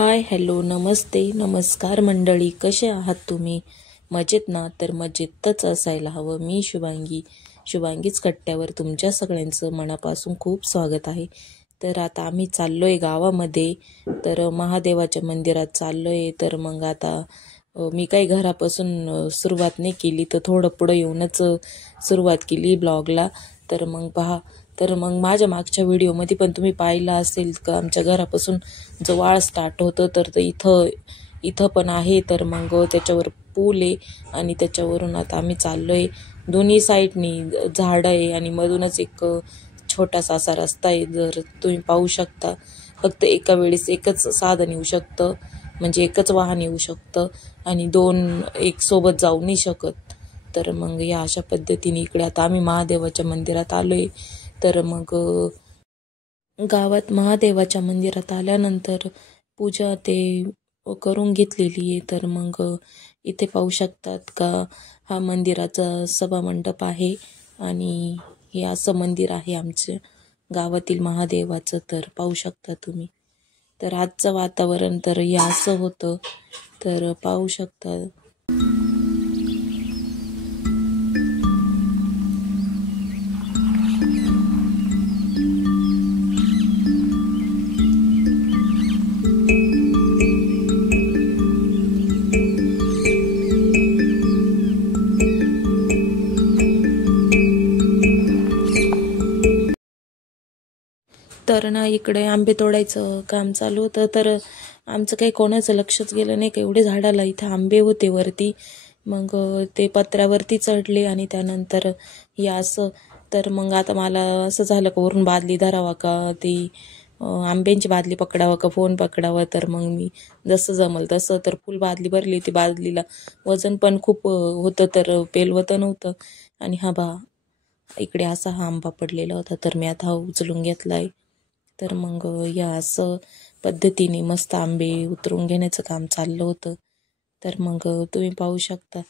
Hi hello नमस्ते नमस्कार मंडळी, कसे आहात तुम्ही? मजेत ना? तर मजेतच असायला हवं. मी शुभांगीच कट्ट्यावर तुमच्या सगळ्यांचं मनापासून खूप स्वागत आहे. तर आता आम्ही चाललोय गावामध्ये, तर महादेवाच्या मंदिरात चाललोय. तर मग आता मी काही घरापासून सुरुवात नाही केली, तर थोडं पुढं येऊनच सुरुवात केली ब्लॉगला. तर मग पहा, तर मग माझ्या मागच्या व्हिडिओमध्ये पण तुम्ही पाहिलं असेल का आमच्या घरापासून जो वाळ स्टार्ट होतं, तर इथं पण आहे. तर मग त्याच्यावर पूल आहे आणि त्याच्यावरून आता आम्ही चाललोय. दोन्ही साईडनी झाडं आहे आणि मधूनच एक छोटासा असा रस्ता आहे. जर तुम्ही पाहू शकता, फक्त एका वेळेस एकच साधन येऊ शकतं, म्हणजे एकच वाहन येऊ शकतं आणि एक सोबत जाऊ नाही शकत. तर मग या अशा पद्धतीने इकडे आता आम्ही महादेवाच्या मंदिरात आलोय. तर मग गावात महादेवाच्या मंदिरात आल्यानंतर पूजा ते करून घेतलेली आहे. तर मग इथे पाहू शकतात का, हा मंदिराचा सभामंडप आहे आणि हे असं मंदिर आहे आमच्या गावातील महादेवाचं. तर पाहू शकता तुम्ही. तर आजचं वातावरण तर हे असं होतं, तर पाहू शकता. तर ना इकडे आंबे तोडायचं काम चालू होतं. तर आमचं काही कोणाचं लक्षच गेलं नाही का एवढे झाडाला इथं आंबे होते वरती. मग ते पत्र्यावरती चढले आणि त्यानंतर या असं. तर मग आता मला असं झालं का वरून बादली धरावा का, ती आंब्यांची बादली पकडावं का फोन पकडावा. तर मग मी जसं जमल तसं, तर फुल बादली भरली होती. बादलीला वजन पण खूप होतं, तर पेलवतं नव्हतं. आणि इकडे असा हा आंबा पडलेला होता, तर मी आता उचलून घेतलाय. तर मग या असं पद्धतीने मस्त आंबे उतरून घेण्याचं काम चाललं होतं. तर मग तुम्ही पाहू शकता.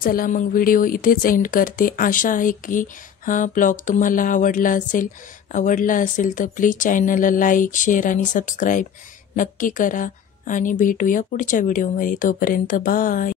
चला मग व्हिडिओ इथेच एंड करते. आशा आहे की हा ब्लॉग तुम्हाला आवडला असेल तर प्लीज चॅनलला लाईक, शेअर आणि सबस्क्राईब नक्की करा. आणि भेटूया पुढच्या व्हिडिओमध्ये. तोपर्यंत बाय.